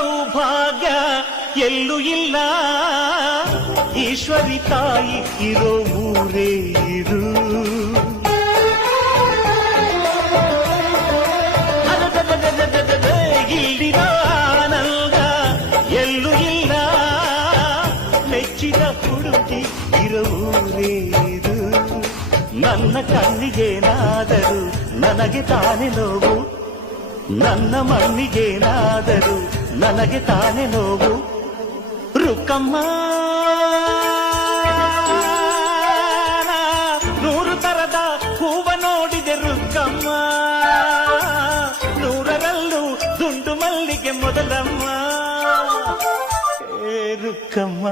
ಸೌಭಾಗ್ಯ ಎಲ್ಲೂ ಇಲ್ಲ. ಈಶ್ವರಿ ತಾಯಿ ಇರೋ ಊರೇ ಇದು. ಇಲ್ಲಿರೋ ಆನಂದ ಎಲ್ಲೂ ಇಲ್ಲ. ಮೆಚ್ಚಿದ ಹುಡುಗಿ ಇರೋ ಊರೇ ಇದು. ನನ್ನ ಕಣ್ಣಿಗೇನಾದರೂ ನನಗೆ ತಾನೇ ನೋವು, ನನ್ನ ಮಣ್ಣಿಗೇನಾದರೂ ನನಗೆ ತಾನೇ ನೋವು. ರುಕ್ಕಮ್ಮ ನೂರು ತರದ ಹೂವ ನೋಡಿದೆ ರುಕ್ಕಮ್ಮ, ನೂರರಲ್ಲೂ ದುಂಡು ಮಲ್ಲಿಗೆ ಮೊದಲಮ್ಮ. ರುಕ್ಕಮ್ಮ